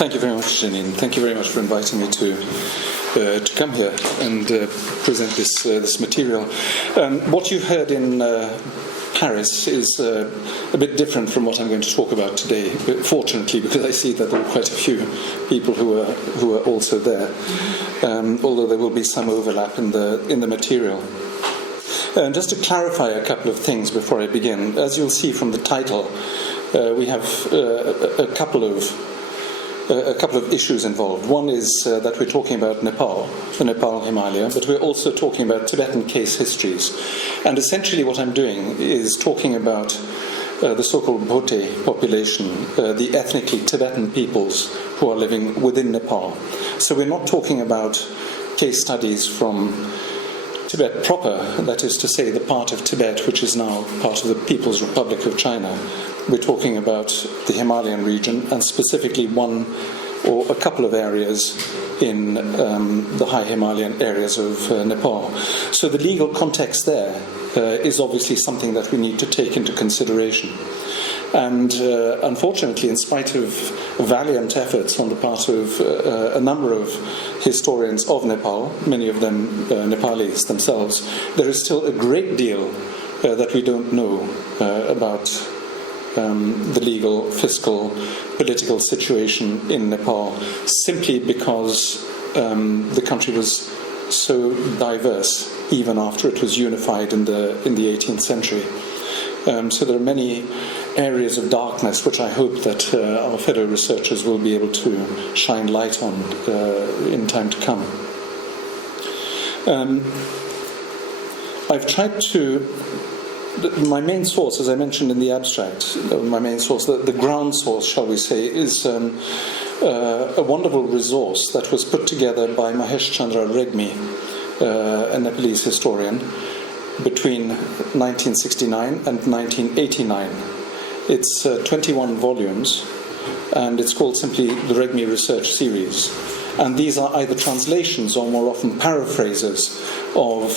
Thank you very much, Janine. Thank you very much for inviting me to come here and present this material. What you've heard in Paris is a bit different from what I'm going to talk about today, fortunately, because I see that there are quite a few people who are also there, although there will be some overlap in the material. Just to clarify a couple of things before I begin, as you'll see from the title, we have a couple of issues involved. One is that we're talking about Nepal, the Nepal Himalaya, but we're also talking about Tibetan case histories. And essentially what I'm doing is talking about the so-called Hautes population, the ethnically Tibetan peoples who are living within Nepal. So we're not talking about case studies from Tibet proper, that is to say the part of Tibet which is now part of the People's Republic of China. We're talking about the Himalayan region, and specifically one or a couple of areas in the high Himalayan areas of Nepal. So the legal context there is obviously something that we need to take into consideration. And unfortunately, in spite of valiant efforts on the part of a number of historians of Nepal, many of them Nepalese themselves, there is still a great deal that we don't know about the legal, fiscal, political situation in Nepal, simply because the country was so diverse even after it was unified in the 18th century. So there are many areas of darkness which I hope that our fellow researchers will be able to shine light on in time to come. I've tried to... My main source, as I mentioned in the abstract, my main source, the ground source, shall we say, is a wonderful resource that was put together by Mahesh Chandra Regmi, a Nepalese historian, between 1969 and 1989. It's 21 volumes, and it's called simply the Regmi Research Series. And these are either translations or more often paraphrases of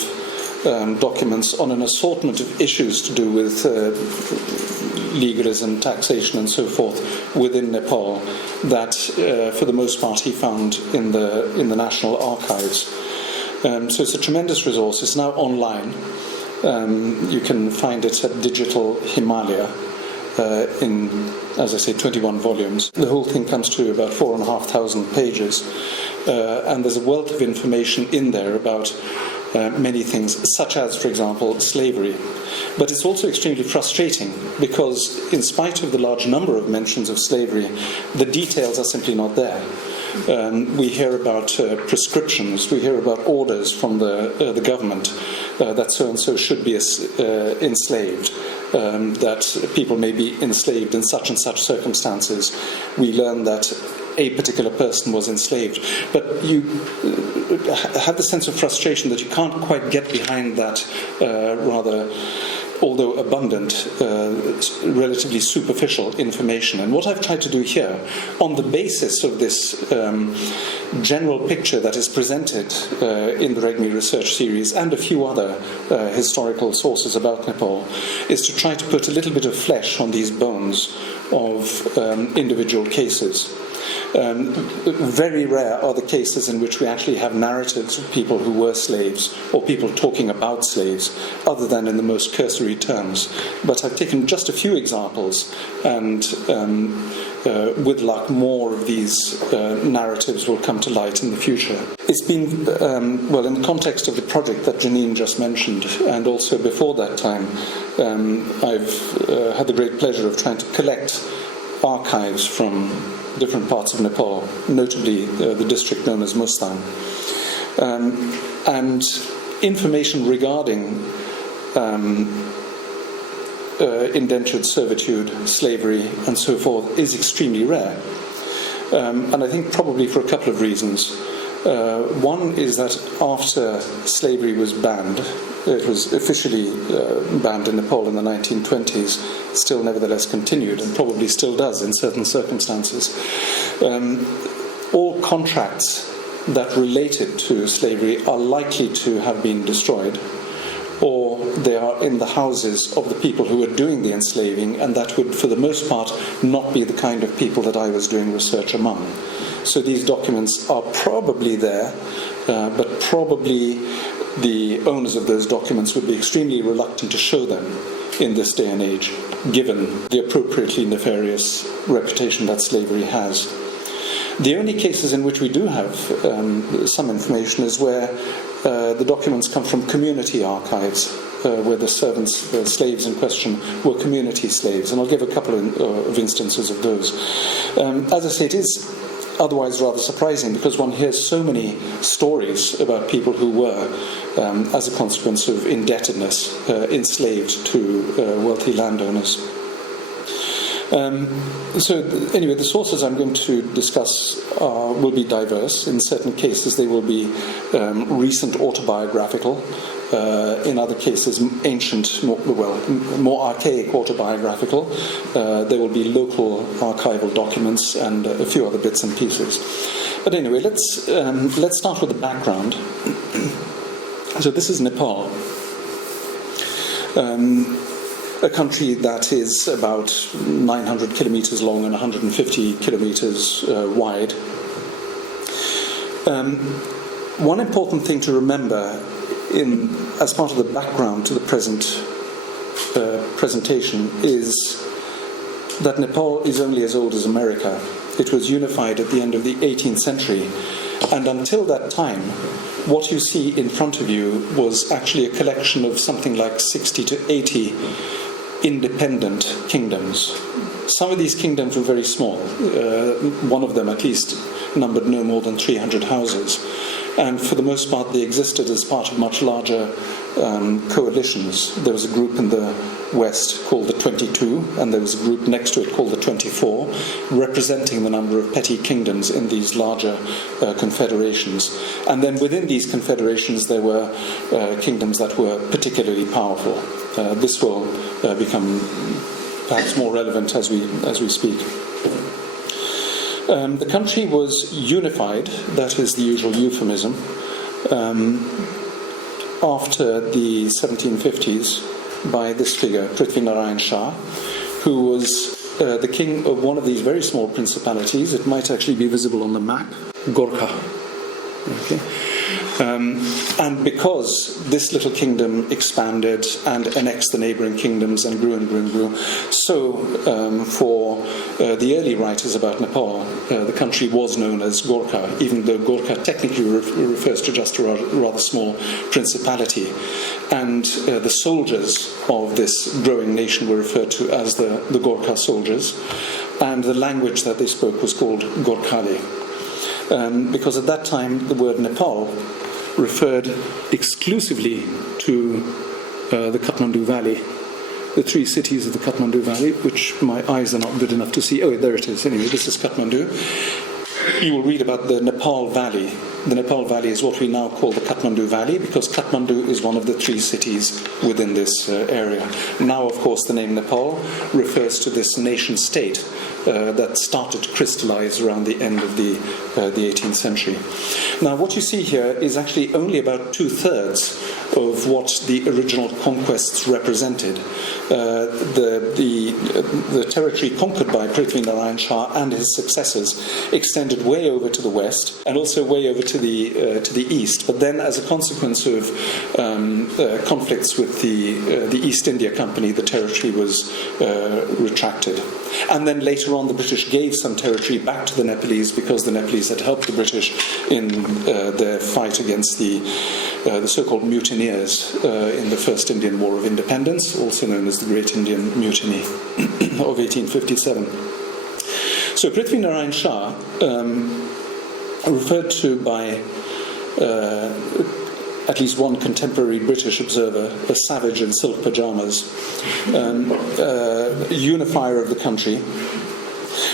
documents on an assortment of issues to do with legalism, taxation, and so forth within Nepal that, for the most part, he found in the National Archives. So it's a tremendous resource. It's now online. You can find it at Digital Himalaya in, as I say, 21 volumes. The whole thing comes to about 4,500 pages, and there's a wealth of information in there about many things, such as, for example, slavery. But it's also extremely frustrating because, in spite of the large number of mentions of slavery, the details are simply not there. We hear about prescriptions, we hear about orders from the government that so-and-so should be enslaved, that people may be enslaved in such and such circumstances. We learn that a particular person was enslaved. But you have the sense of frustration that you can't quite get behind that rather, although abundant, relatively superficial information. And what I've tried to do here, on the basis of this general picture that is presented in the Regmi Research Series and a few other historical sources about Nepal, is to try to put a little bit of flesh on these bones of individual cases. Very rare are the cases in which we actually have narratives of people who were slaves or people talking about slaves, other than in the most cursory terms. But I've taken just a few examples, and with luck, more of these narratives will come to light in the future. It's been, well, in the context of the project that Janine just mentioned, and also before that time, I've had the great pleasure of trying to collect archives from different parts of Nepal, notably the district known as Mustang. And information regarding indentured servitude, slavery, and so forth is extremely rare. And I think probably for a couple of reasons. One is that after slavery was banned, it was officially banned in Nepal in the 1920s, still nevertheless continued, and probably still does in certain circumstances. All contracts that related to slavery are likely to have been destroyed, or they are in the houses of the people who are doing the enslaving, and that would, for the most part, not be the kind of people that I was doing research among. So these documents are probably there, but probably the owners of those documents would be extremely reluctant to show them in this day and age, given the appropriately nefarious reputation that slavery has. The only cases in which we do have some information is where the documents come from community archives, where the servants, the slaves in question, were community slaves. And I'll give a couple of instances of those. As I say, it is otherwise rather surprising because one hears so many stories about people who were, as a consequence of indebtedness, enslaved to wealthy landowners. Anyway, the sources I'm going to discuss will be diverse. In certain cases, they will be recent autobiographical. In other cases, ancient, more archaic autobiographical. There will be local archival documents and a few other bits and pieces. But anyway, let's start with the background. So this is Nepal. A country that is about 900 kilometers long and 150 kilometers wide. One important thing to remember as part of the background to the present presentation is that Nepal is only as old as America. It was unified at the end of the 18th century, and until that time, what you see in front of you was actually a collection of something like 60 to 80 independent kingdoms. Some of these kingdoms were very small. One of them, at least, numbered no more than 300 houses. And for the most part, they existed as part of much larger coalitions. There was a group in the west called the 22, and there was a group next to it called the 24, representing the number of petty kingdoms in these larger confederations. And then within these confederations, there were kingdoms that were particularly powerful. This will become perhaps more relevant as we speak. The country was unified, that is the usual euphemism, after the 1750s by this figure, Prithvi Narayan Shah, who was the king of one of these very small principalities. It might actually be visible on the map, Gorkha. Okay. And because this little kingdom expanded and annexed the neighboring kingdoms and grew and grew and grew, so for the early writers about Nepal, the country was known as Gorkha, even though Gorkha technically refers to just a rather small principality. And the soldiers of this growing nation were referred to as the Gorkha soldiers, and the language that they spoke was called Gorkhali. Because at that time the word Nepal referred exclusively to the Kathmandu Valley, the three cities of the Kathmandu Valley, which my eyes are not good enough to see. Oh, there it is. Anyway, this is Kathmandu. You will read about the Nepal Valley. The Nepal Valley is what we now call the Kathmandu Valley, because Kathmandu is one of the three cities within this area. Now, of course, the name Nepal refers to this nation-state that started to crystallize around the end of the 18th century. Now, what you see here is actually only about 2/3 of what the original conquests represented. The territory conquered by Prithvi Narayan Shah and his successors extended way over to the west and also way over to the east. But then, as a consequence of conflicts with the East India Company, the territory was retracted. And then later on, the British gave some territory back to the Nepalese because the Nepalese had helped the British in their fight against the so-called mutineers in the First Indian War of Independence, also known as the Great Indian Mutiny of 1857. So Prithvi Narayan Shah, referred to by at least one contemporary British observer, a savage in silk pajamas, unifier of the country,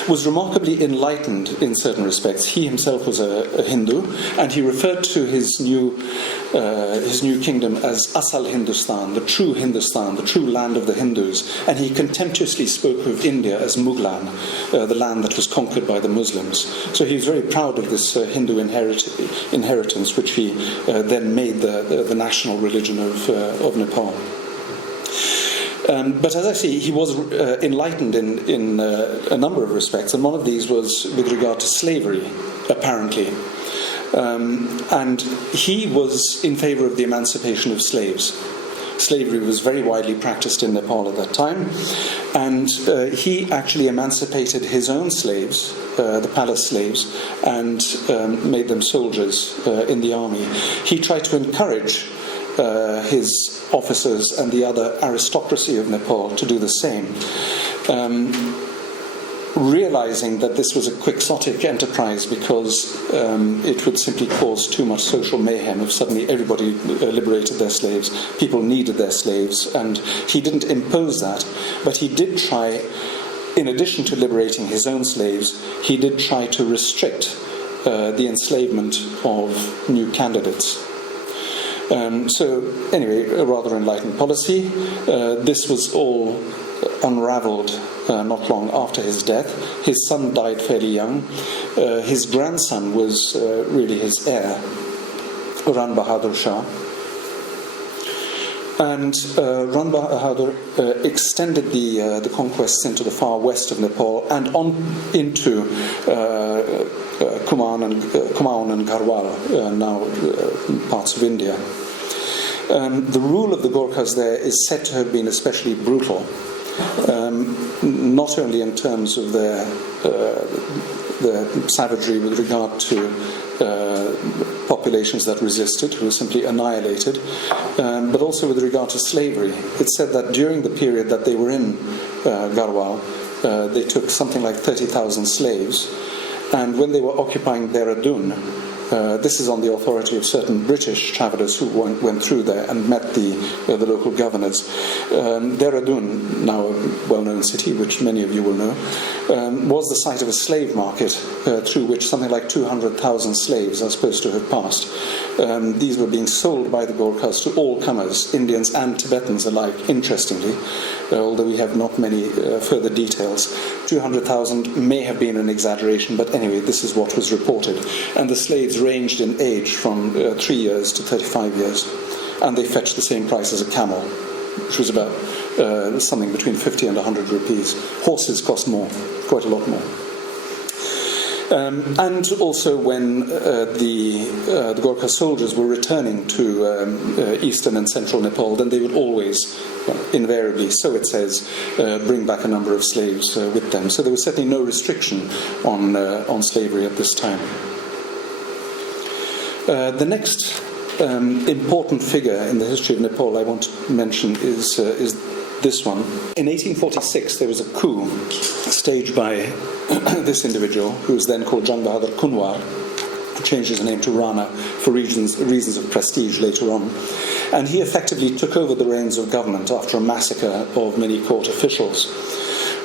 was remarkably enlightened in certain respects. He himself was a Hindu, and he referred to his new kingdom as Asal Hindustan, the true land of the Hindus, and he contemptuously spoke of India as Mughlan, the land that was conquered by the Muslims. So he was very proud of this Hindu inheritance, which he then made the national religion of Nepal. But as I say, he was enlightened in a number of respects, and one of these was with regard to slavery, apparently. And he was in favor of the emancipation of slaves. Slavery was very widely practiced in Nepal at that time, and he actually emancipated his own slaves, the palace slaves, and made them soldiers in the army. He tried to encourage his officers and the other aristocracy of Nepal to do the same, realizing that this was a quixotic enterprise because it would simply cause too much social mayhem if suddenly everybody liberated their slaves. People needed their slaves, and he didn't impose that, but he did try, in addition to liberating his own slaves, he did try to restrict the enslavement of new candidates. So, anyway, a rather enlightened policy. This was all unravelled not long after his death. His son died fairly young. His grandson was really his heir, Ran Bahadur Shah. And Ran Bahadur extended the conquests into the far west of Nepal and on into Kumaon and Garhwal, now parts of India. The rule of the Gorkhas there is said to have been especially brutal, not only in terms of their savagery with regard to populations that resisted, who were simply annihilated, but also with regard to slavery. It's said that during the period that they were in Garhwal, they took something like 30,000 slaves, and when they were occupying Dehradun, this is on the authority of certain British travellers who went through there and met the local governors. Dehradun, now a well-known city, which many of you will know, was the site of a slave market through which something like 200,000 slaves are supposed to have passed. These were being sold by the Gorkhas to all comers, Indians and Tibetans alike, interestingly, although we have not many further details. 200,000 may have been an exaggeration, but anyway, this is what was reported. And the slaves ranged in age from 3 years to 35 years, and they fetched the same price as a camel, which was about something between 50 and 100 rupees. Horses cost more, quite a lot more. And also when the Gorkha soldiers were returning to eastern and central Nepal, then they would always, invariably, so it says, bring back a number of slaves with them. So there was certainly no restriction on slavery at this time. The next important figure in the history of Nepal I want to mention is this one. In 1846, there was a coup staged by this individual, who was then called Jang Bahadur Kunwar, who changed his name to Rana for reasons of prestige later on. And he effectively took over the reins of government after a massacre of many court officials.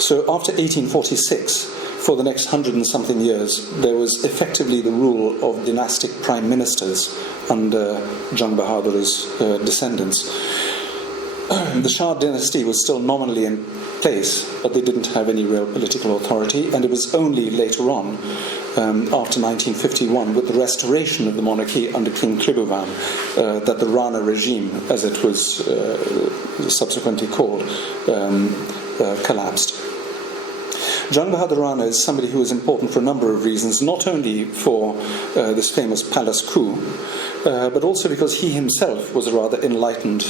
So after 1846, for the next 100 and something years, there was effectively the rule of dynastic prime ministers under Jang Bahadur's descendants. The Shah dynasty was still nominally in place, but they didn't have any real political authority, and it was only later on, after 1951, with the restoration of the monarchy under King Tribhuvan, that the Rana regime, as it was subsequently called, collapsed. Jang Bahadur Rana is somebody who is important for a number of reasons, not only for this famous palace coup, but also because he himself was a rather enlightened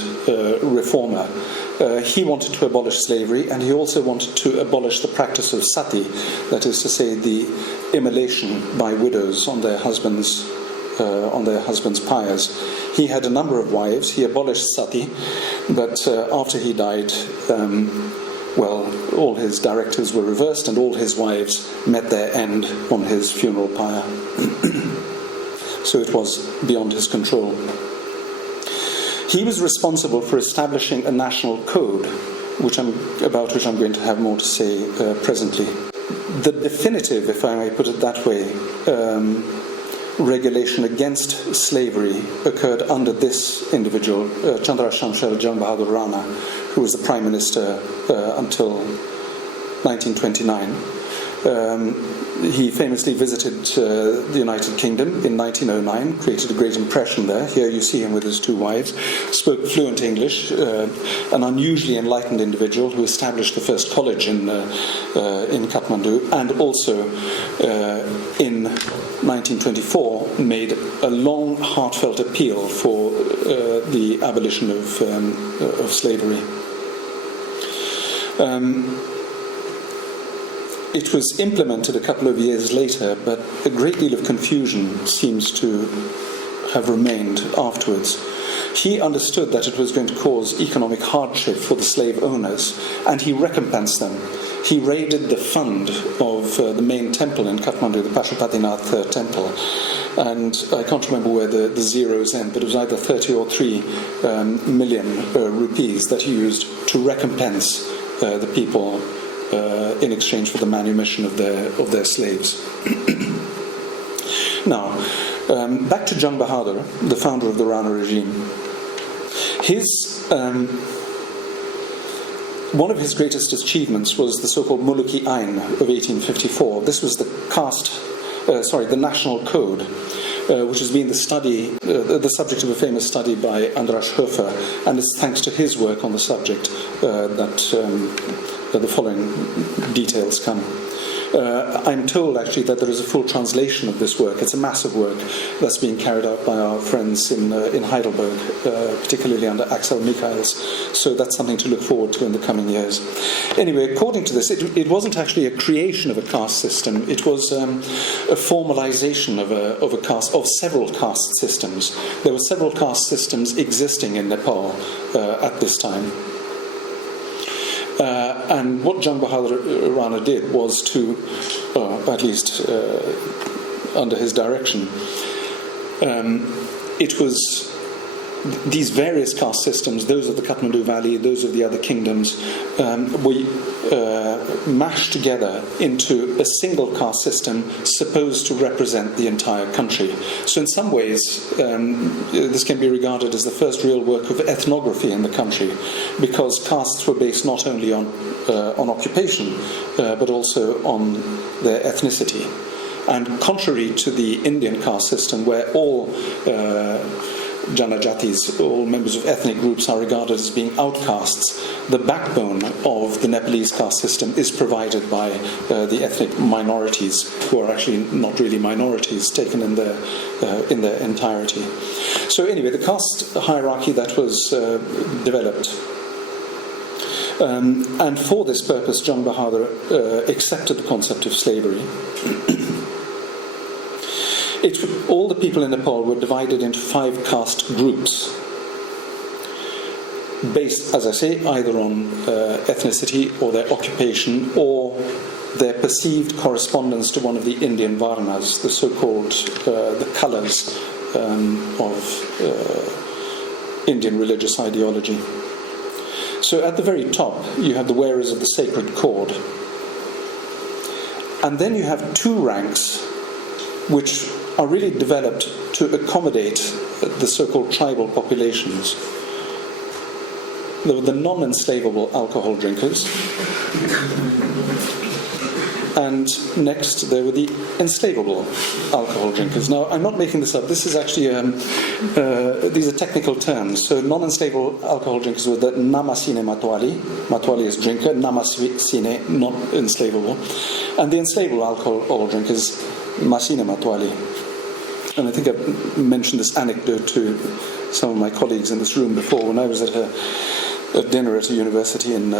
reformer. He wanted to abolish slavery, and he also wanted to abolish the practice of sati, that is to say, the immolation by widows on their husbands' pyres. He had a number of wives. He abolished sati, but after he died, all his directives were reversed, and all his wives met their end on his funeral pyre. So it was beyond his control. He was responsible for establishing a national code, about which I'm going to have more to say presently. the definitive, if I may put it that way, regulation against slavery occurred under this individual, Chandra Shamshad Jang Bahadur Rana, who was the Prime Minister until 1929. He famously visited the United Kingdom in 1909, created a great impression there. Here you see him with his two wives, spoke fluent English, an unusually enlightened individual who established the first college in Kathmandu, and also in 1924 made a long, heartfelt appeal for the abolition of slavery. It was implemented a couple of years later, but a great deal of confusion seems to have remained afterwards. He understood that it was going to cause economic hardship for the slave owners, and he recompensed them. He raided the fund of the main temple in Kathmandu, the Pashupatinath temple, and I can't remember where the zeros end, but it was either 30 or 3 million rupees that he used to recompense the people in exchange for the manumission of their slaves. Now, back to Jang Bahadur, the founder of the Rana regime. One of his greatest achievements was the so-called Muluki Ain of 1854. This was the National Code, which has been the subject of a famous study by Andras Hofer, and it's thanks to his work on the subject that the following details come. I'm told actually that there is a full translation of this work. It's a massive work that's being carried out by our friends in Heidelberg, particularly under Axel Michaels. So that's something to look forward to in the coming years. Anyway, according to this, it wasn't actually a creation of a caste system. It was a formalization of several caste systems. There were several caste systems existing in Nepal at this time. And what Jang Bahadur Rana did was to, at least under his direction, it was these various caste systems, those of the Kathmandu Valley, those of the other kingdoms, were mashed together into a single caste system supposed to represent the entire country. So in some ways, this can be regarded as the first real work of ethnography in the country, because castes were based not only on occupation, but also on their ethnicity. And contrary to the Indian caste system, where all Janajatis, all members of ethnic groups, are regarded as being outcasts, the backbone of the Nepalese caste system is provided by the ethnic minorities, who are actually not really minorities, taken in their entirety. So anyway, the caste hierarchy that was developed, and for this purpose, Jang Bahadur accepted the concept of slavery. All the people in Nepal were divided into 5 caste groups, based, as I say, either on ethnicity or their occupation or their perceived correspondence to one of the Indian varnas, the so-called the colours of Indian religious ideology. So at the very top, you have the wearers of the sacred cord. And then you have 2 ranks which are really developed to accommodate the so-called tribal populations. There were the non-enslavable alcohol drinkers, and next there were the enslavable alcohol drinkers. Now, I'm not making this up. This is actually, these are technical terms. So non-enslavable alcohol drinkers were the Namasine Matwali. Matwali is drinker, Namasine, not enslavable. And the enslavable alcohol drinkers, Masine Matwali. And I think I've mentioned this anecdote to some of my colleagues in this room before, when I was at a dinner at a university in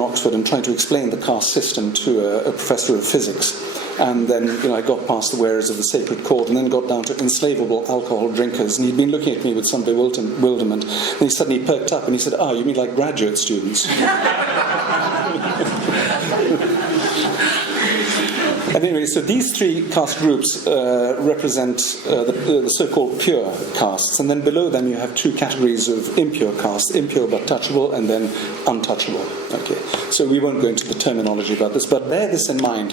Oxford and trying to explain the caste system to a professor of physics. And then I got past the wearers of the sacred cord and then got down to enslavable alcohol drinkers. And he'd been looking at me with some bewilderment. And he suddenly perked up and he said, you mean like graduate students? And anyway, so these three caste groups represent the so-called pure castes, and then below them you have two categories of impure castes, impure but touchable, and then untouchable. Okay, so we won't go into the terminology about this, but bear this in mind.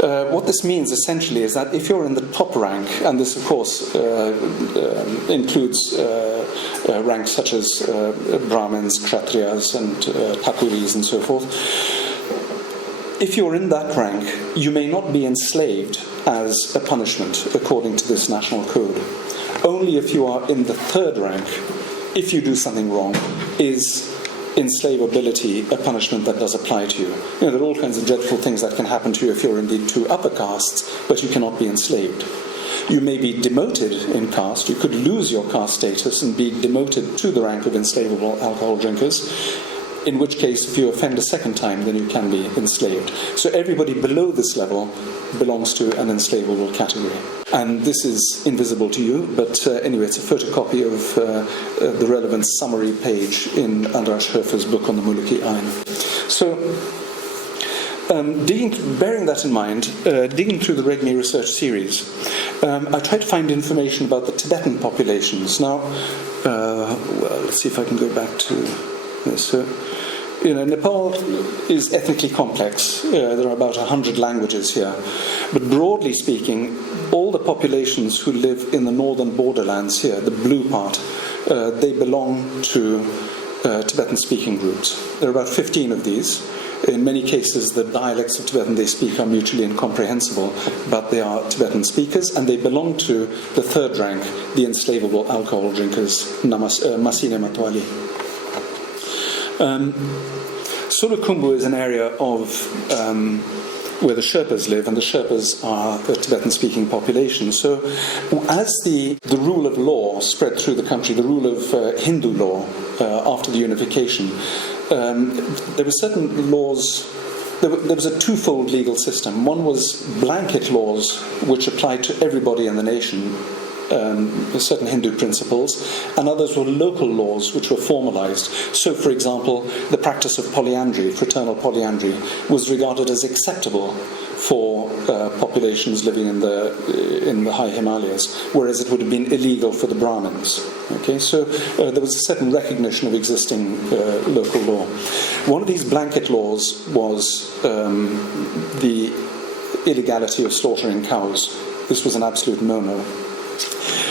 What this means essentially is that if you're in the top rank, and this of course includes ranks such as Brahmins, Kshatriyas, and Thakuris, and so forth. If you're in that rank, you may not be enslaved as a punishment according to this national code. Only if you are in the third rank, if you do something wrong, is enslavability a punishment that does apply to you. You know, there are all kinds of dreadful things that can happen to you if you're indeed two upper castes, but you cannot be enslaved. You may be demoted in caste. You could lose your caste status and be demoted to the rank of enslavable alcohol drinkers, in which case, if you offend a second time, then you can be enslaved. So everybody below this level belongs to an enslavable category. And this is invisible to you, but anyway, it's a photocopy of the relevant summary page in Andras Höfer's book on the Muluki Ain. So, bearing that in mind, digging through the Regmi Research Series, I tried to find information about the Tibetan populations. Now, well, let's see if I can go back to this. So, you know, Nepal is ethnically complex. There are about 100 languages here. But broadly speaking, all the populations who live in the northern borderlands here, the blue part, they belong to Tibetan-speaking groups. There are about 15 of these. In many cases, the dialects of Tibetan they speak are mutually incomprehensible, but they are Tibetan speakers, and they belong to the third rank, the enslavable alcohol drinkers, Masine Matwali. Sulukhumbu is an area of where the Sherpas live, and the Sherpas are a Tibetan-speaking population. So as the rule of law spread through the country, the rule of Hindu law after the unification, there were certain laws. There was a twofold legal system. One was blanket laws, which applied to everybody in the nation, certain Hindu principles, and others were local laws which were formalized. So, for example, the practice of polyandry, fraternal polyandry, was regarded as acceptable for populations living in the high Himalayas, whereas it would have been illegal for the Brahmins. Okay, so there was a certain recognition of existing local law. One of these blanket laws was the illegality of slaughtering cows. This was an absolute no-no.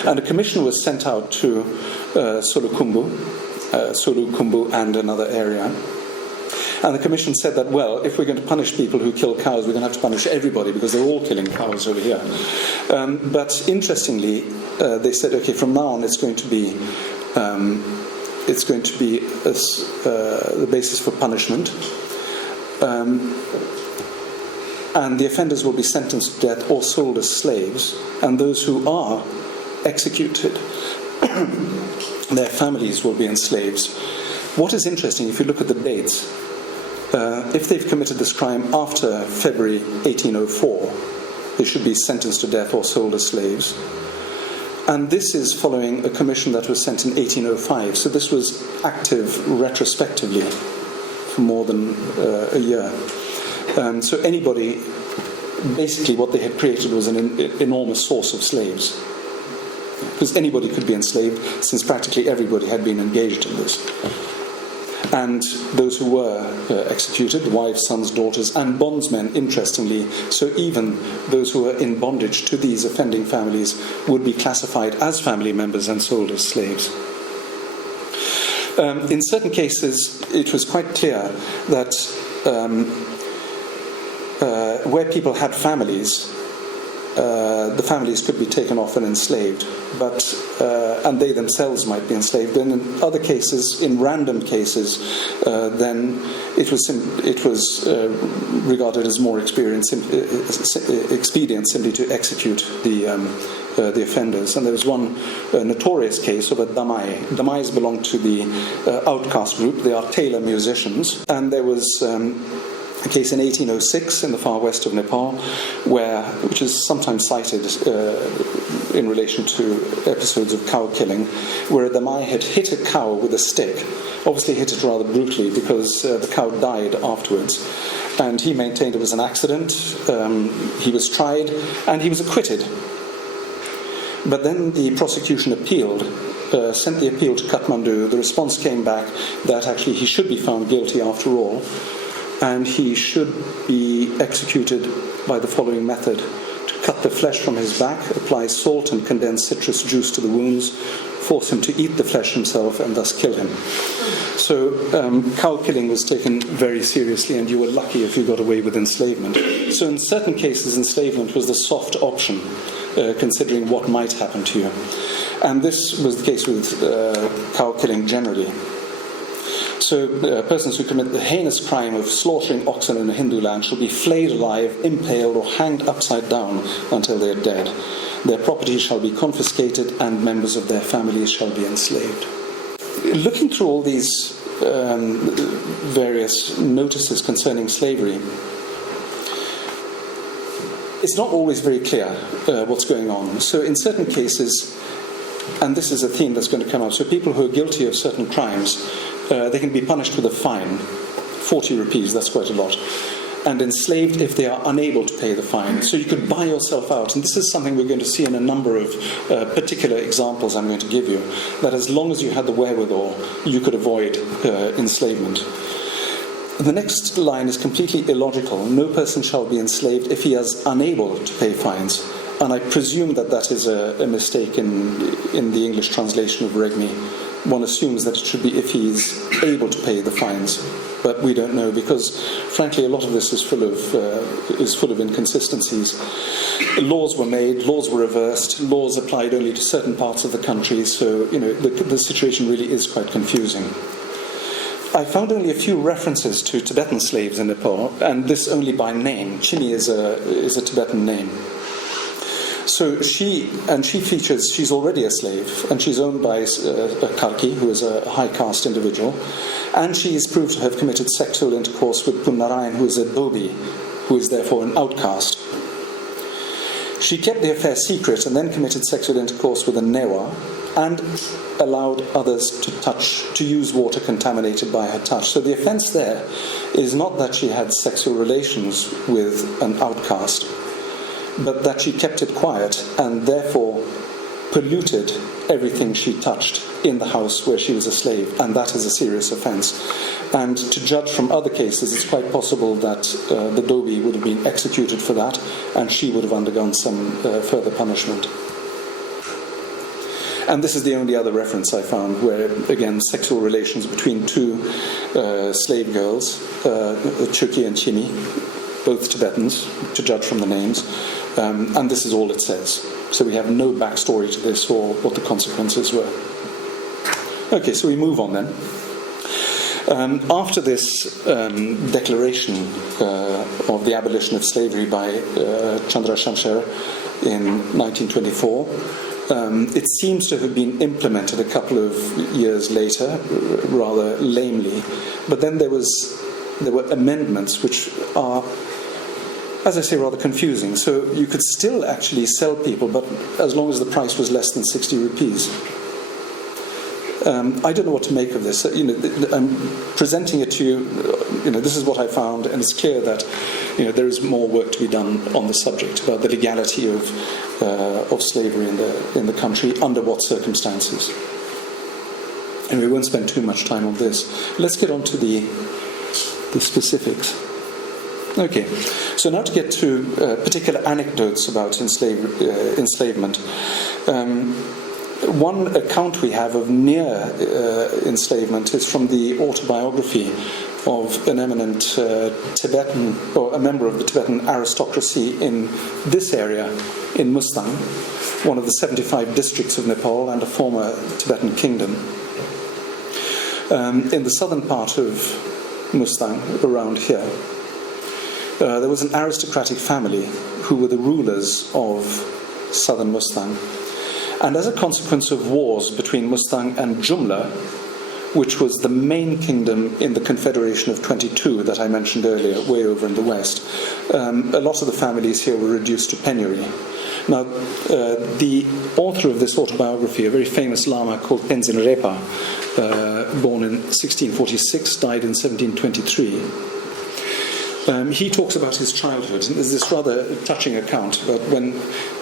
And a commission was sent out to Sulukhumbu and another area. And the commission said that, well, if we're going to punish people who kill cows, we're going to have to punish everybody because they're all killing cows over here. But interestingly, they said, okay, from now on it's going to be the basis for punishment. And the offenders will be sentenced to death or sold as slaves, and those who are executed, their families will be enslaved. What is interesting, if you look at the dates, if they've committed this crime after February 1804, they should be sentenced to death or sold as slaves. And this is following a commission that was sent in 1805, so this was active retrospectively for more than a year. So anybody, basically what they had created was an enormous source of slaves. Because anybody could be enslaved, since practically everybody had been engaged in this. And those who were executed, wives, sons, daughters, and bondsmen, interestingly, so even those who were in bondage to these offending families would be classified as family members and sold as slaves. In certain cases, it was quite clear that where people had families, the families could be taken off and enslaved, and they themselves might be enslaved. Then in other cases, in random cases, then it was regarded as more expedient simply to execute the offenders. And there was one notorious case of a Damai. Damais belonged to the outcast group. They are tailor musicians, and there was a case in 1806 in the far west of Nepal, which is sometimes cited in relation to episodes of cow killing, where a Damai had hit a cow with a stick, obviously hit it rather brutally because the cow died afterwards. and he maintained it was an accident. He was tried, and he was acquitted. But then the prosecution appealed, sent the appeal to Kathmandu. The response came back that actually he should be found guilty after all, and he should be executed by the following method: to cut the flesh from his back, apply salt and condensed citrus juice to the wounds, force him to eat the flesh himself, and thus kill him. So cow killing was taken very seriously, and you were lucky if you got away with enslavement. So in certain cases, enslavement was the soft option, considering what might happen to you. And this was the case with cow killing generally. So persons who commit the heinous crime of slaughtering oxen in a Hindu land shall be flayed alive, impaled, or hanged upside down until they are dead. Their property shall be confiscated, and members of their families shall be enslaved. Looking through all these various notices concerning slavery, it's not always very clear what's going on. So in certain cases, and this is a theme that's going to come up, so people who are guilty of certain crimes, they can be punished with a fine, 40 rupees, that's quite a lot, and enslaved if they are unable to pay the fine. So you could buy yourself out, and this is something we're going to see in a number of particular examples I'm going to give you, that as long as you had the wherewithal, you could avoid enslavement. The next line is completely illogical. No person shall be enslaved if he is unable to pay fines. And I presume that that is a mistake in the English translation of Regmi. One assumes that it should be if he is able to pay the fines. But we don't know, because frankly a lot of this is full of inconsistencies. Laws were made, laws were reversed, laws applied only to certain parts of the country, so the situation really is quite confusing. I found only a few references to Tibetan slaves in Nepal, and this only by name. Chini is a Tibetan name. So she features, she's already a slave, and she's owned by a Karki, who is a high caste individual, and she is proved to have committed sexual intercourse with Punnarayan, who is a Dhobi, who is therefore an outcast. She kept the affair secret and then committed sexual intercourse with a Newa, and allowed others to use water contaminated by her touch. So the offence there is not that she had sexual relations with an outcast, but that she kept it quiet and therefore polluted everything she touched in the house where she was a slave, and that is a serious offence. And to judge from other cases, it's quite possible that the Dhobi would have been executed for that, and she would have undergone some further punishment. And this is the only other reference I found where, again, sexual relations between two slave girls, Chuki and Chini, both Tibetans, to judge from the names, and this is all it says. So we have no backstory to this or what the consequences were. Okay, so we move on then. After this declaration of the abolition of slavery by Chandra Shamsher in 1924, it seems to have been implemented a couple of years later, rather lamely. But then there were amendments which are, as I say, rather confusing. So you could still actually sell people, but as long as the price was less than 60 rupees. I don't know what to make of this. I'm presenting it to you. This is what I found, and it's clear that there is more work to be done on the subject about the legality of slavery in the country, under what circumstances. And we won't spend too much time on this. Let's get on to the specifics. Okay, so now to get to particular anecdotes about enslavement. One account we have of near enslavement is from the autobiography of an eminent Tibetan, or a member of the Tibetan aristocracy in this area, in Mustang, one of the 75 districts of Nepal and a former Tibetan kingdom. In the southern part of Mustang, around here, there was an aristocratic family who were the rulers of southern Mustang. And as a consequence of wars between Mustang and Jumla, which was the main kingdom in the Confederation of 22 that I mentioned earlier, way over in the west, a lot of the families here were reduced to penury. Now, the author of this autobiography, a very famous Lama called Tenzin Repa, born in 1646, died in 1723. He talks about his childhood. There's this rather touching account about when,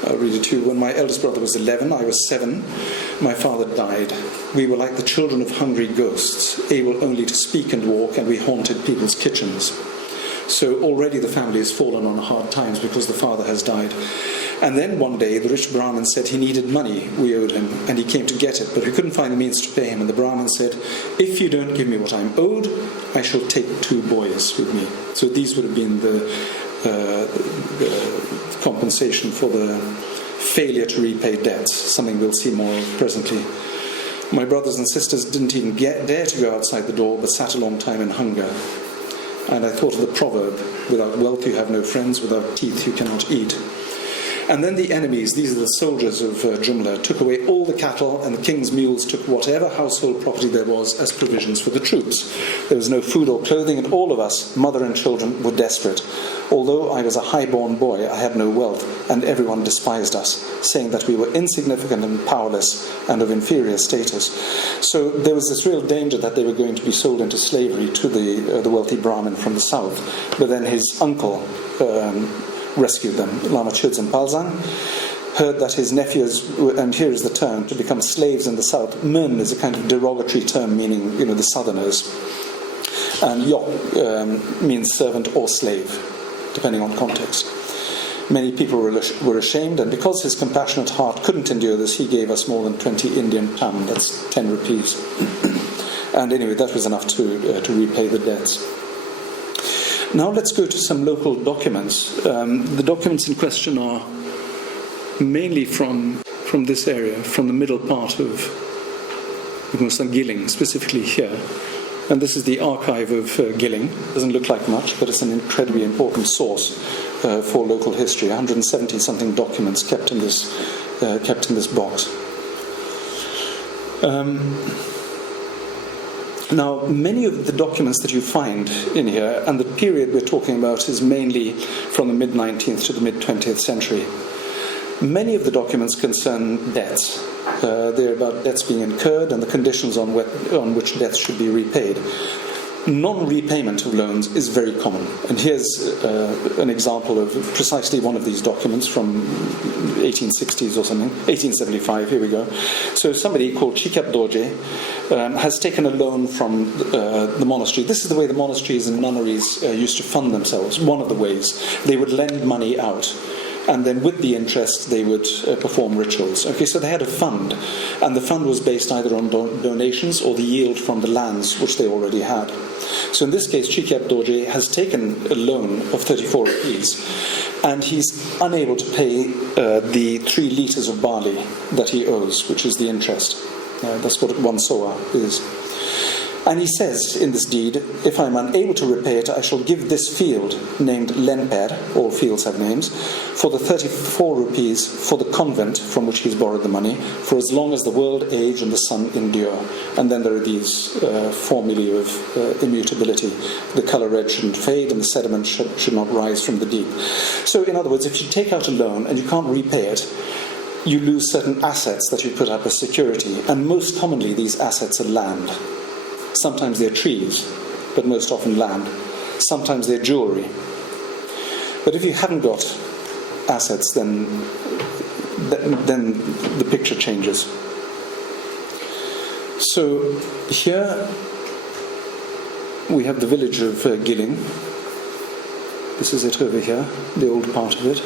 I'll read it to you, when my eldest brother was 11, I was 7, my father died. We were like the children of hungry ghosts, able only to speak and walk, and we haunted people's kitchens. So already the family has fallen on hard times because the father has died. And then one day the rich Brahmin said he needed money we owed him, and he came to get it, but we couldn't find the means to pay him. And the Brahmin said, if you don't give me what I'm owed, I shall take 2 boys with me. So these would have been the compensation for the failure to repay debts, something we'll see more of presently. My brothers and sisters didn't even dare to go outside the door, but sat a long time in hunger. And I thought of the proverb, without wealth you have no friends, without teeth you cannot eat. And then the enemies, these are the soldiers of Jumla, took away all the cattle, and the king's mules took whatever household property there was as provisions for the troops. There was no food or clothing, and all of us, mother and children, were desperate. Although I was a high-born boy, I had no wealth, and everyone despised us, saying that we were insignificant and powerless and of inferior status. So there was this real danger that they were going to be sold into slavery to the wealthy Brahmin from the south. But then his uncle rescued them, Lama Chudzin Palzang, heard that his nephews, and here is the term, to become slaves in the south. Mun is a kind of derogatory term meaning, the southerners. And Yok means servant or slave, depending on context. Many people were ashamed, and because his compassionate heart couldn't endure this, he gave us more than 20 Indian pound, that's 10 rupees. And anyway, that was enough to repay the debts. Now let's go to some local documents. The documents in question are mainly from this area, from the middle part of Gilling, specifically here. And this is the archive of Gilling. Doesn't look like much, but it's an incredibly important source for local history. 170-something documents kept in this box. Now, many of the documents that you find in here, and the period we're talking about is mainly from the mid-19th to the mid-20th century. Many of the documents concern debts. They're about debts being incurred and the conditions on which debts should be repaid. Non-repayment of loans is very common. And here's an example of precisely one of these documents from 1860s or something, 1875, here we go. So somebody called Chikyap Dorje has taken a loan from the monastery. This is the way the monasteries and nunneries used to fund themselves, one of the ways. They would lend money out, and then with the interest they would perform rituals. Okay, so they had a fund, and the fund was based either on donations or the yield from the lands which they already had. So in this case, Chikyap Dorje has taken a loan of 34 rupees, and he's unable to pay the 3 litres of barley that he owes, which is the interest. That's what 1 soa is. And he says in this deed, if I'm unable to repay it, I shall give this field, named Lenper, all fields have names, for the 34 rupees for the convent from which he's borrowed the money, for as long as the world, age, and the sun endure. And then there are these formulae of immutability. The colour red shouldn't fade, and the sediment should not rise from the deep. So in other words, if you take out a loan and you can't repay it, you lose certain assets that you put up as security. And most commonly, these assets are land. Sometimes they're trees, but most often land. Sometimes they're jewellery. But if you haven't got assets, then the picture changes. So here we have the village of Gilling. This is it over here, the old part of it.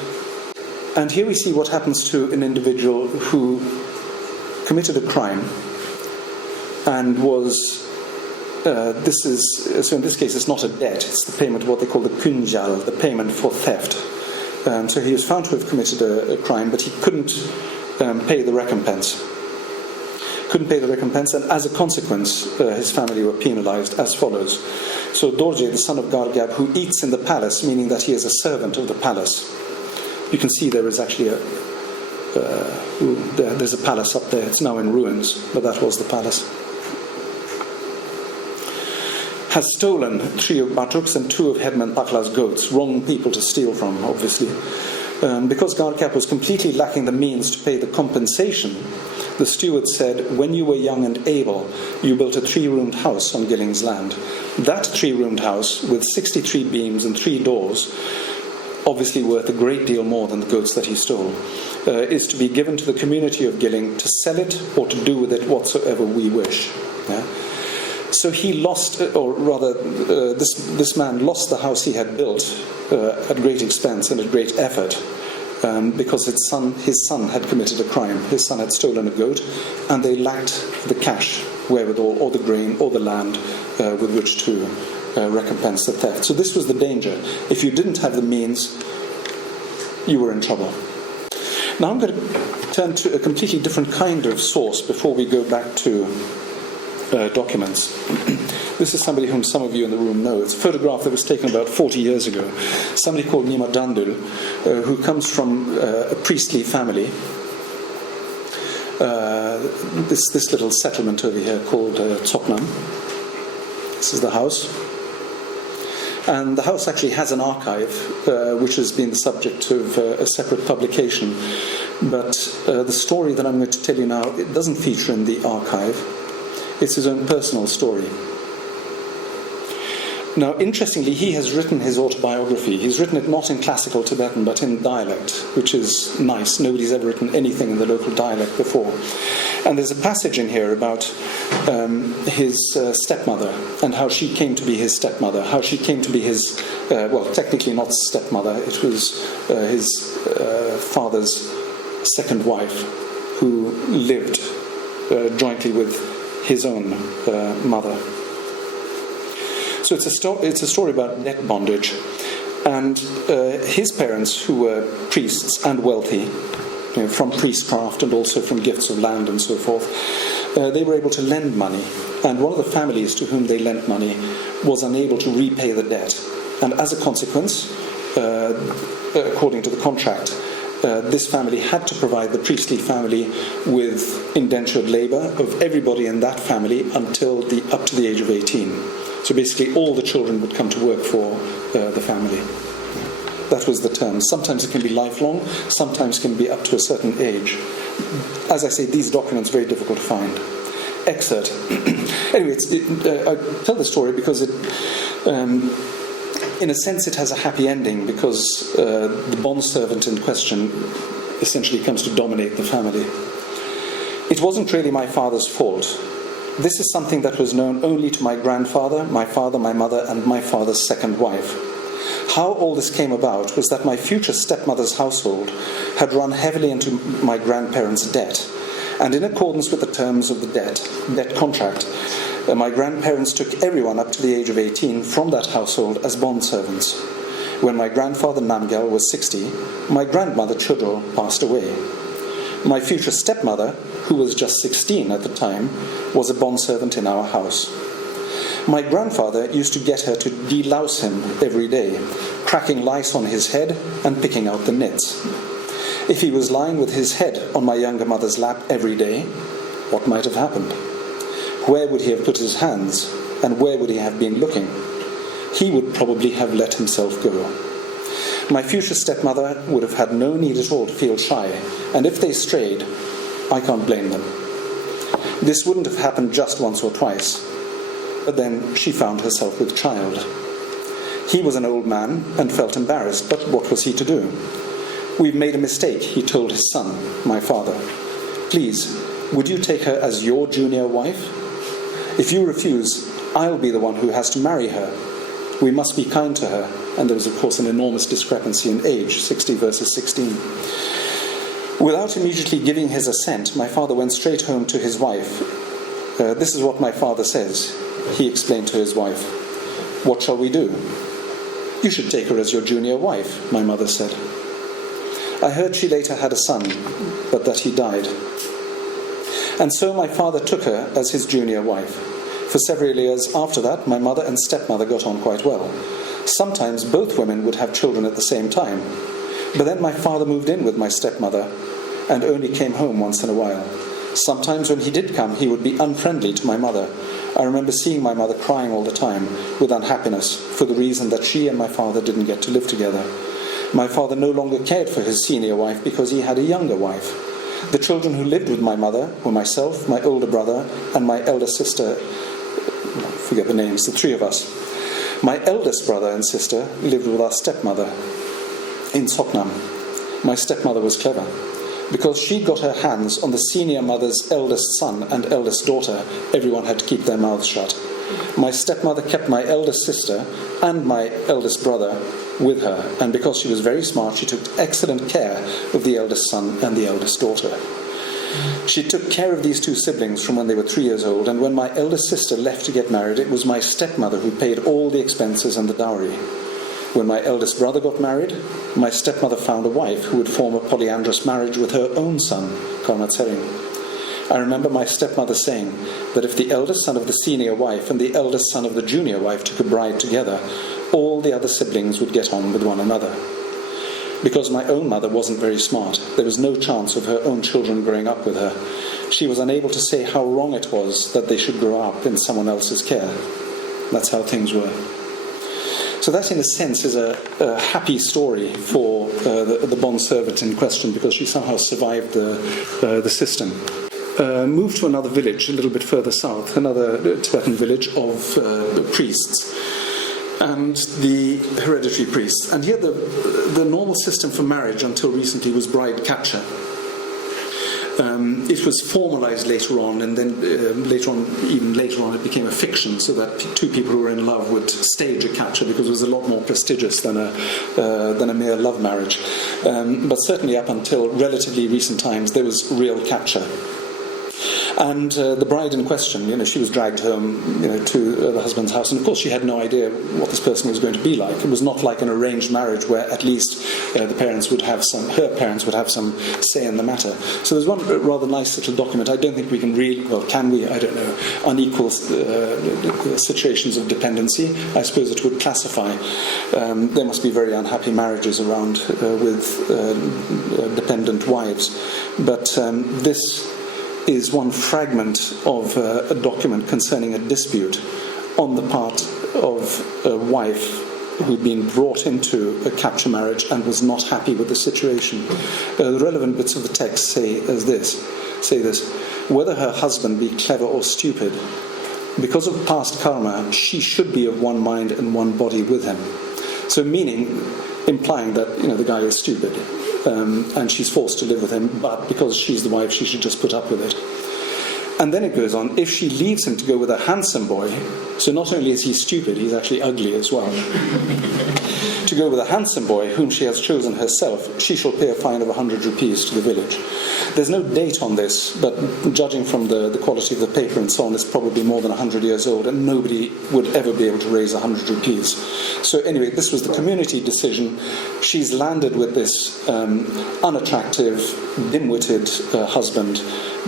And here we see what happens to an individual who committed a crime and was... so in this case it's not a debt, it's the payment of what they call the kunjal, the payment for theft. So he was found to have committed a crime, but he couldn't pay the recompense. And as a consequence, his family were penalized as follows. So Dorje, the son of Gargyab, who eats in the palace, meaning that he is a servant of the palace. You can see there is actually there's a palace up there. It's now in ruins, but that was the palace. Has stolen 3 of Batuks and 2 of Headman Pakla's goats, wrong people to steal from, obviously. Because Gargyab was completely lacking the means to pay the compensation, The steward said, when you were young and able, you built a 3-roomed house on Gilling's land. That 3-roomed house, with 63 beams and 3 doors, obviously worth a great deal more than the goods that he stole, is to be given to the community of Gilling to sell it or to do with it whatsoever we wish. Yeah? So he lost, or rather, this man lost the house he had built at great expense and at great effort, because his son had committed a crime. His son had stolen a goat, and they lacked the cash wherewithal, or the grain, or the land with which to recompense the theft. So this was the danger. If you didn't have the means, you were in trouble. Now I'm going to turn to a completely different kind of source before we go back to documents. This is somebody whom some of you in the room know. It's a photograph that was taken about 40 years ago. Somebody called Nima Dandul, who comes from a priestly family. This little settlement over here called Tsoknam. This is the house. And the house actually has an archive, which has been the subject of a separate publication. But the story that I'm going to tell you now, it doesn't feature in the archive. It's his own personal story. Now, interestingly, he has written his autobiography. He's written it not in classical Tibetan, but in dialect, which is nice. Nobody's ever written anything in the local dialect before. And there's a passage in here about his stepmother and how she came to be his stepmother, how she came to be his, well, technically not stepmother, it was his father's second wife, who lived jointly with his own mother. So it's a story about debt bondage, and his parents, who were priests and wealthy, from priestcraft and also from gifts of land and so forth, they were able to lend money, and one of the families to whom they lent money was unable to repay the debt, and as a consequence, according to the contract, this family had to provide the priestly family with indentured labour of everybody in that family until up to the age of 18. So basically all the children would come to work for the family. That was the term. Sometimes it can be lifelong, sometimes it can be up to a certain age. As I say, these documents are very difficult to find. Excerpt. Anyway, I tell the story because in a sense it has a happy ending, because the bondservant in question essentially comes to dominate the family. It wasn't really my father's fault. This is something that was known only to my grandfather, my father, my mother, and my father's second wife. How all this came about was that my future stepmother's household had run heavily into my grandparents' debt, and in accordance with the terms of the debt contract, my grandparents took everyone up to the age of 18 from that household as bondservants. When my grandfather Namgyal was 60, my grandmother Chodro passed away. My future stepmother, who was just 16 at the time, was a bondservant in our house. My grandfather used to get her to delouse him every day, cracking lice on his head and picking out the nits. If he was lying with his head on my younger mother's lap every day, what might have happened? Where would he have put his hands, and where would he have been looking? He would probably have let himself go. My future stepmother would have had no need at all to feel shy, and if they strayed, I can't blame them. This wouldn't have happened just once or twice, but then she found herself with child. He was an old man and felt embarrassed, but what was he to do? We've made a mistake, he told his son, my father. Please, would you take her as your junior wife? If you refuse, I'll be the one who has to marry her. We must be kind to her. And there was, of course, an enormous discrepancy in age, 60 versus 16. Without immediately giving his assent, my father went straight home to his wife. This is what my father says. He explained to his wife. What shall we do? You should take her as your junior wife, my mother said. I heard she later had a son, but that he died. And so my father took her as his junior wife. For several years after that, my mother and stepmother got on quite well. Sometimes both women would have children at the same time. But then my father moved in with my stepmother and only came home once in a while. Sometimes when he did come, he would be unfriendly to my mother. I remember seeing my mother crying all the time with unhappiness for the reason that she and my father didn't get to live together. My father no longer cared for his senior wife because he had a younger wife. The children who lived with my mother were myself, my older brother, and my elder sister. I forget the names, the three of us. My eldest brother and sister lived with our stepmother in Soknam. My stepmother was clever. Because she got her hands on the senior mother's eldest son and eldest daughter, everyone had to keep their mouths shut. My stepmother kept my eldest sister and my eldest brother with her, and because she was very smart, she took excellent care of the eldest son and the eldest daughter. She took care of these two siblings from when they were 3 years old, and when my eldest sister left to get married, it was my stepmother who paid all the expenses and the dowry. When my eldest brother got married, my stepmother found a wife who would form a polyandrous marriage with her own son, Karnatsering. I remember my stepmother saying that if the eldest son of the senior wife and the eldest son of the junior wife took a bride together, all the other siblings would get on with one another. Because my own mother wasn't very smart, there was no chance of her own children growing up with her. She was unable to say how wrong it was that they should grow up in someone else's care. That's how things were. So that, in a sense, is a happy story for the Bonn servant in question, because she somehow survived the system. Moved to another village a little bit further south, another Tibetan village of priests, and the hereditary priests. And here the normal system for marriage until recently was bride capture. It was formalized later on, and then even later on, it became a fiction, so that two people who were in love would stage a capture, because it was a lot more prestigious than a mere love marriage. But certainly up until relatively recent times, there was real capture. And the bride in question, she was dragged home, to the husband's house, and of course she had no idea what this person was going to be like. It was not like an arranged marriage where at least her parents would have some say in the matter. So there's one rather nice little document. I don't think we can really, can we? I don't know. Unequal situations of dependency, I suppose it would classify. There must be very unhappy marriages around with dependent wives, but this is one fragment of a document concerning a dispute on the part of a wife who'd been brought into a capture marriage and was not happy with the situation. The relevant bits of the text say this: whether her husband be clever or stupid, because of past karma, she should be of one mind and one body with him. So implying that the guy is stupid. And she's forced to live with him, but because she's the wife, she should just put up with it. And then it goes on, if she leaves him to go with a handsome boy, so not only is he stupid, he's actually ugly as well, to go with a handsome boy whom she has chosen herself, she shall pay a fine of 100 rupees to the village. There's no date on this, but judging from the quality of the paper and so on, it's probably more than 100 years old, and nobody would ever be able to raise 100 rupees. So anyway, this was the community decision. She's landed with this unattractive, dim-witted husband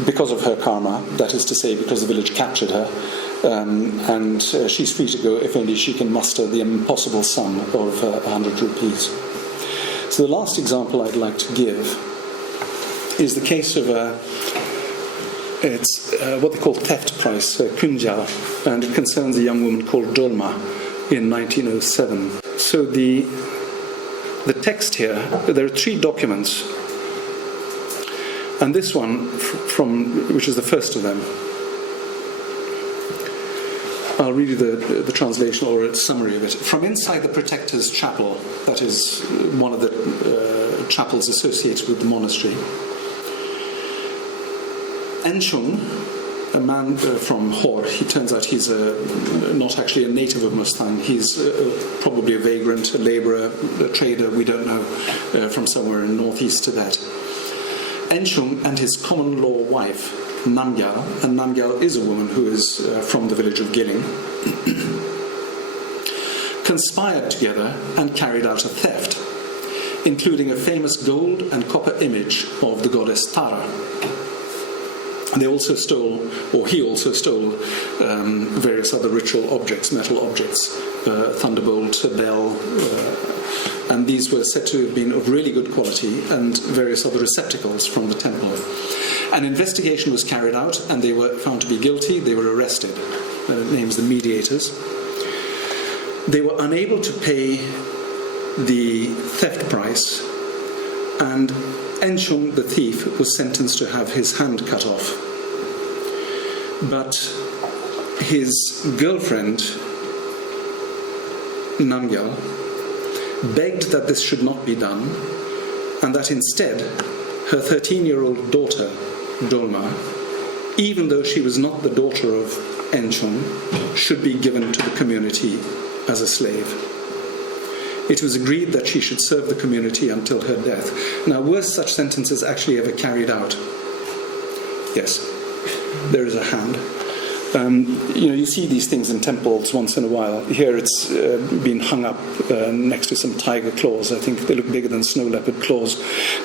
because of her karma, that is to say, because the village captured her. And she's free to go if only she can muster the impossible sum of 100 rupees. So the last example I'd like to give is the case of it's what they call theft price, kunja, and it concerns a young woman called Dolma in 1907. So the text here, there are 3 documents, and this one, which is the first of them, I'll read you the translation or a summary of it. From inside the protector's chapel, that is one of the chapels associated with the monastery, Enchung, a man from Hor, he turns out he's not actually a native of Mustang, he's probably a vagrant, a labourer, a trader, we don't know, from somewhere in northeast Tibet. Enchung and his common law wife, Namgyal, and Namgyal is a woman who is from the village of Giling, conspired together and carried out a theft, including a famous gold and copper image of the goddess Tara. They also stole, or he also stole, various other ritual objects, metal objects, thunderbolt, a bell, and these were said to have been of really good quality, and various other receptacles from the temple. An investigation was carried out, and they were found to be guilty. They were arrested. Names the mediators. They were unable to pay the theft price, and Enchung, the thief, was sentenced to have his hand cut off. But his girlfriend, Namgyal, begged that this should not be done, and that instead her 13-year-old daughter, Dolma, even though she was not the daughter of Enchung, should be given to the community as a slave. It was agreed that she should serve the community until her death. Now, were such sentences actually ever carried out? Yes, there is a hand. You see these things in temples once in a while. Here it's been hung up next to some tiger claws. I think they look bigger than snow leopard claws.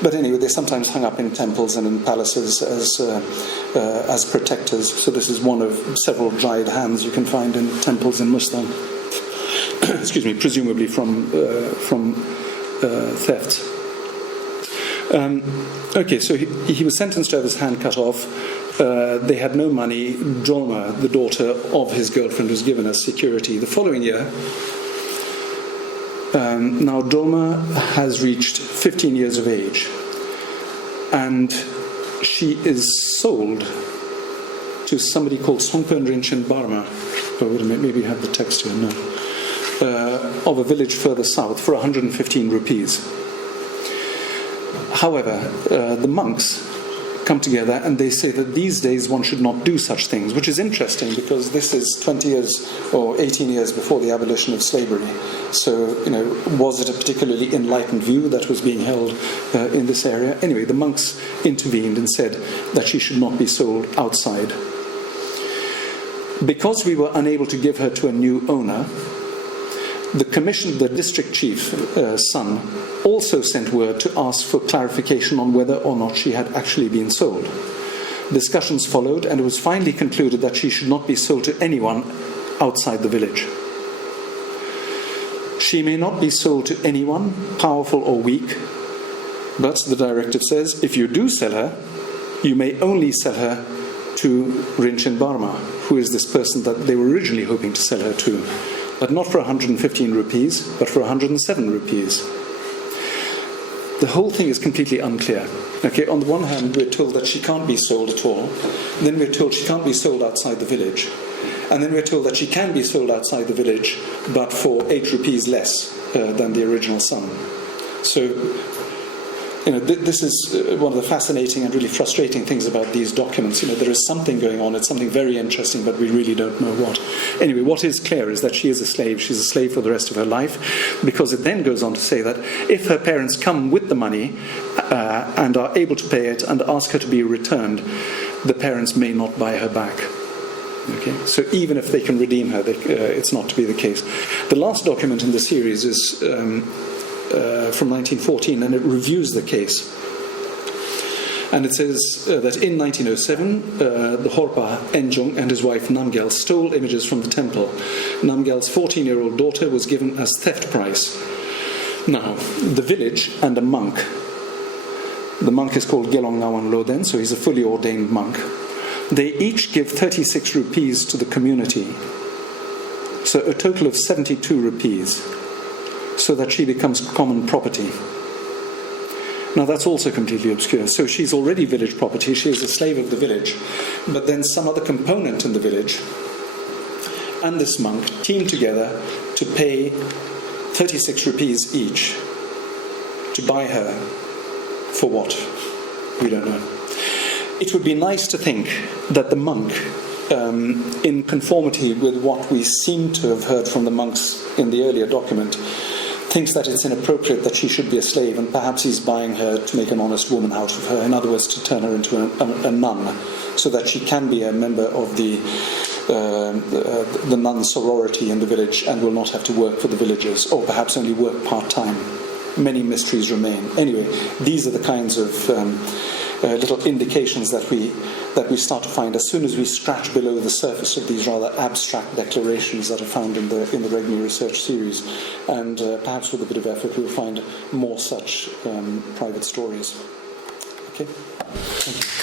But anyway, they're sometimes hung up in temples and in palaces as protectors. So this is one of several dried hands you can find in temples in Muslim. Excuse me, presumably from theft. Okay, so he was sentenced to have his hand cut off. They had no money. Dolma, the daughter of his girlfriend, was given as security. The following year, now Dolma has reached 15 years of age, and she is sold to somebody called Songpen Rinchen Barma. Oh, wait a minute, maybe you have the text here. No. Of a village further south for 115 rupees. However, the monks come together and they say that these days one should not do such things, which is interesting because this is 20 years or 18 years before the abolition of slavery. So, was it a particularly enlightened view that was being held in this area? Anyway, the monks intervened and said that she should not be sold outside. Because we were unable to give her to a new owner, the district chief, son, also sent word to ask for clarification on whether or not she had actually been sold. Discussions followed, and it was finally concluded that she should not be sold to anyone outside the village. She may not be sold to anyone, powerful or weak, but the directive says, if you do sell her, you may only sell her to Rinchen Barma, who is this person that they were originally hoping to sell her to. But not for 115 rupees, but for 107 rupees. The whole thing is completely unclear. Okay, on the one hand, we're told that she can't be sold at all. Then we're told she can't be sold outside the village. And then we're told that she can be sold outside the village, but for 8 rupees less than the original sum. So, this is one of the fascinating and really frustrating things about these documents. There is something going on. It's something very interesting, but we really don't know what. Anyway, what is clear is that she is a slave. She's a slave for the rest of her life, because it then goes on to say that if her parents come with the money and are able to pay it and ask her to be returned, the parents may not buy her back. Okay, so even if they can redeem her, it's not to be the case. The last document in the series is from 1914, and it reviews the case. And it says that in 1907, the Horpa Enjung and his wife Namgyal stole images from the temple. Namgyal's 14-year-old daughter was given as theft price. Now, the village and a monk. The monk is called Gelong Ngawan Loden, so he's a fully ordained monk. They each give 36 rupees to the community. So a total of 72 rupees. So that she becomes common property. Now that's also completely obscure. So she's already village property, she is a slave of the village, but then some other component in the village and this monk team together to pay 36 rupees each to buy her for what? We don't know. It would be nice to think that the monk, in conformity with what we seem to have heard from the monks in the earlier document, thinks that it's inappropriate that she should be a slave, and perhaps he's buying her to make an honest woman out of her. In other words, to turn her into a nun, so that she can be a member of the nun sorority in the village and will not have to work for the villagers, or perhaps only work part-time. Many mysteries remain. Anyway, these are the kinds of little indications that we start to find as soon as we scratch below the surface of these rather abstract declarations that are found in the Regmi Research Series, and perhaps with a bit of effort we'll find more such private stories. Okay? Thank you.